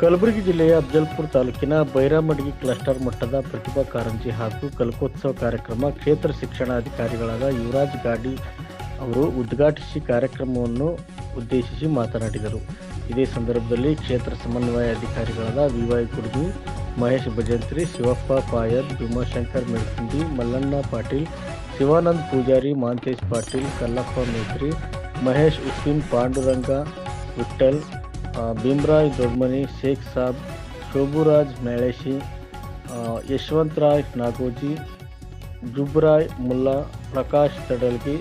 ಕಲಬುರಗಿ ಜಿಲ್ಲೆಯ ಅಫಜಲ್ಪುರ ತಾಲೂಕಿನ ಬೈರಾಮಡ್ಗಿ ಕ್ಲಸ್ಟರ್ ಮಟ್ಟದ ಪ್ರತಿಭಾ ಕಾರಂಜಿ ಹಾಗೂ ಕಲ್ಕೋತ್ಸವ ಕಾರ್ಯಕ್ರಮ ಕ್ಷೇತ್ರ ಶಿಕ್ಷಣಾಧಿಕಾರಿಗಳಾದ ಯುವರಾಜ್ ಗಾಡಿ ಅವರು ಉದ್ಘಾಟಿಸಿ ಕಾರ್ಯಕ್ರಮವನ್ನು ಉದ್ದೇಶಿಸಿ ಮಾತನಾಡಿದರು. ಇದೇ ಸಂದರ್ಭದಲ್ಲಿ ಕ್ಷೇತ್ರ ಸಮನ್ವಯ ಅಧಿಕಾರಿಗಳಾದ ವಿವೈ ಕುಡ್ಗಿ ಮಹೇಶ್ ಭಜಂತ್ರಿ, ಶಿವಪ್ಪ ಪಾಯರ್ ಭೀಮಾಶಂಕರ್ ಮೆಣಸಿಂಡಿ ಮಲ್ಲಣ್ಣ ಪಾಟೀಲ್, ಶಿವಾನಂದ್ ಪೂಜಾರಿ, ಮಾಂತೇಶ್ ಪಾಟೀಲ್, ಕಲ್ಲಪ್ಪ ಮೇತ್ರಿ, ಮಹೇಶ್ ಉಸ್ಸಿನ್ ಪಾಂಡುರಂಗ, ವಿಠ್ಠಲ್ ಆ, ಭೀಮರಾಜ್ ದೊಡ್ಮನಿ ಶೇಖ್ ಸಾಬ್ ಶೋಭುರಾಜ್ ಮೇಳೇಶಿ ಆ, ಯಶವಂತರಾಯ್ ನಾಗೋಜಿ ಜುಬ್ರಾಯ್ ಮುಲ್ಲಾ ಪ್ರಕಾಶ್ ತಡಲ್ಗಿ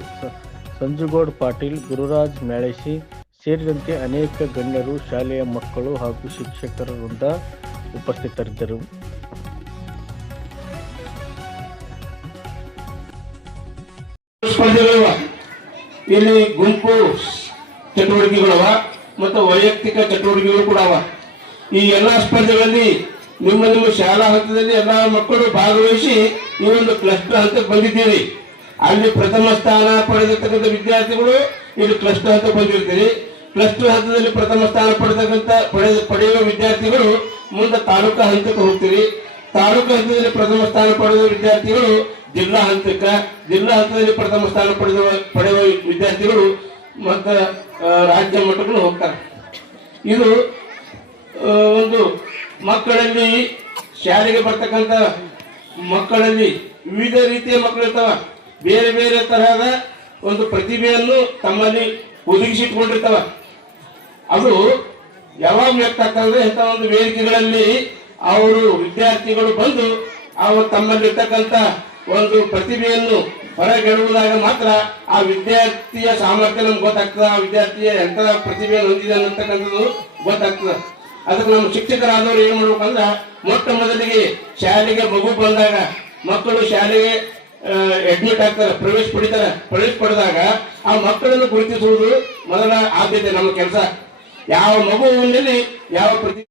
ಸಂಜುಗೌಡ್ ಪಾಟೀಲ್ ಗುರುರಾಜ್ ಮೇಳೇಶಿ ಸೇರಿದಂತೆ ಅನೇಕ ಗಣ್ಯರು ಶಾಲೆಯ ಮಕ್ಕಳು ಹಾಗೂ ಶಿಕ್ಷಕರ ವೃಂದ ಉಪಸ್ಥಿತರಿದ್ದರು ಇಲ್ಲಿ ಗುಂಪು ಚಟುವಟಿಕೆಗಳವ. ಮತ್ತು ವೈಯಕ್ತಿಕ ಚಟುವಟಿಕೆಗಳು ಕೂಡ ಅವ. ಈ ಎಲ್ಲ ಸ್ಪರ್ಧೆಗಳಲ್ಲಿ ನಿಮ್ಮ ನಿಮ್ಮ ಶಾಲಾ ಹಂತದಲ್ಲಿ ಎಲ್ಲ ಮಕ್ಕಳು ಭಾಗವಹಿಸಿ ಈ ಒಂದು ಕ್ಲಸ್ಟರ್ ಹಂತಕ್ಕೆ ಬಂದಿದ್ದೀರಿ. ಅಲ್ಲಿ ಪ್ರಥಮ ಸ್ಥಾನ ಪಡೆದಿರ್ತಕ್ಕಂಥ ವಿದ್ಯಾರ್ಥಿಗಳು ಇಲ್ಲಿ ಕ್ಲಸ್ಟರ್ ಹಂತ ಬಂದಿರ್ತೀರಿ. ಕ್ಲಸ್ಟರ್ ಹಂತದಲ್ಲಿ ಪ್ರಥಮ ಸ್ಥಾನ ಪಡೆದಕ್ಕಂಥ ಪಡೆದ ಪಡೆಯುವ ವಿದ್ಯಾರ್ಥಿಗಳು ಮುಂದೆ ತಾಲೂಕಾ ಹಂತಕ್ಕೆ ಹೋಗ್ತೀರಿ. ತಾಲೂಕು ಹಂತದಲ್ಲಿ ಪ್ರಥಮ ಸ್ಥಾನ ಪಡೆದ ವಿದ್ಯಾರ್ಥಿಗಳು ಜಿಲ್ಲಾ ಹಂತಕ್ಕೆ, ಜಿಲ್ಲಾ ಹಂತದಲ್ಲಿ ಪ್ರಥಮ ಸ್ಥಾನ ಪಡೆದ ಪಡೆಯುವ ವಿದ್ಯಾರ್ಥಿಗಳು ಮತ್ತು ರಾಜ್ಯ ಮಟ್ಟಗಳು ಹೋಗ್ತಾರೆ. ಇದು ಒಂದು ಮಕ್ಕಳಲ್ಲಿ ಶಾಲೆಗೆ ಬರ್ತಕ್ಕಂಥ ಮಕ್ಕಳಲ್ಲಿ ವಿವಿಧ ರೀತಿಯ ಮಕ್ಕಳು ಬೇರೆ ಬೇರೆ ತರಹದ ಒಂದು ಪ್ರತಿಭೆಯನ್ನು ತಮ್ಮಲ್ಲಿ ಒದಗಿಸಿಟ್ಕೊಂಡಿರ್ತಾವ. ಅದು ಯಾವಾಗ ವ್ಯಕ್ತ ಆಗ್ತದೆ ಇಂಥ ಒಂದು ವೇದಿಕೆಗಳಲ್ಲಿ ಅವರು ವಿದ್ಯಾರ್ಥಿಗಳು ಬಂದು ಅವರು ತಮ್ಮಲ್ಲಿರ್ತಕ್ಕಂಥ ಒಂದು ಪ್ರತಿಭೆಯನ್ನು ಹೊರಗೆಡುವುದಾಗ ಮಾತ್ರ ಆ ವಿದ್ಯಾರ್ಥಿಯ ಸಾಮರ್ಥ್ಯ ನಮ್ಗೆ ಗೊತ್ತಾಗ್ತದೆ, ಆ ವಿದ್ಯಾರ್ಥಿಯ ಎಂತ ಪ್ರತಿಭೆಯನ್ನು ಹೊಂದಿದೆ ಅನ್ನತಕ್ಕಂಥದ್ದು ಗೊತ್ತಾಗ್ತದೆ. ಅದಕ್ಕೆ ನಮ್ಮ ಶಿಕ್ಷಕರಾದವರು ಏನ್ ಮಾಡ್ಬೇಕಂದ್ರೆ, ಮೊಟ್ಟ ಮೊದಲಿಗೆ ಶಾಲೆಗೆ ಮಗು ಬಂದಾಗ, ಮಕ್ಕಳು ಶಾಲೆಗೆ ಅಡ್ಮಿಟ್ ಆಗ್ತಾರೆ, ಪ್ರವೇಶ ಪಡಿತಾರೆ, ಪ್ರವೇಶ ಪಡೆದಾಗ ಆ ಮಕ್ಕಳನ್ನು ಗುರುತಿಸುವುದು ಮೊದಲ ಆದ್ಯತೆ ನಮ್ಮ ಕೆಲಸ. ಯಾವ ಮಗುವಿನಲ್ಲಿ ಯಾವ ಪ್ರತಿ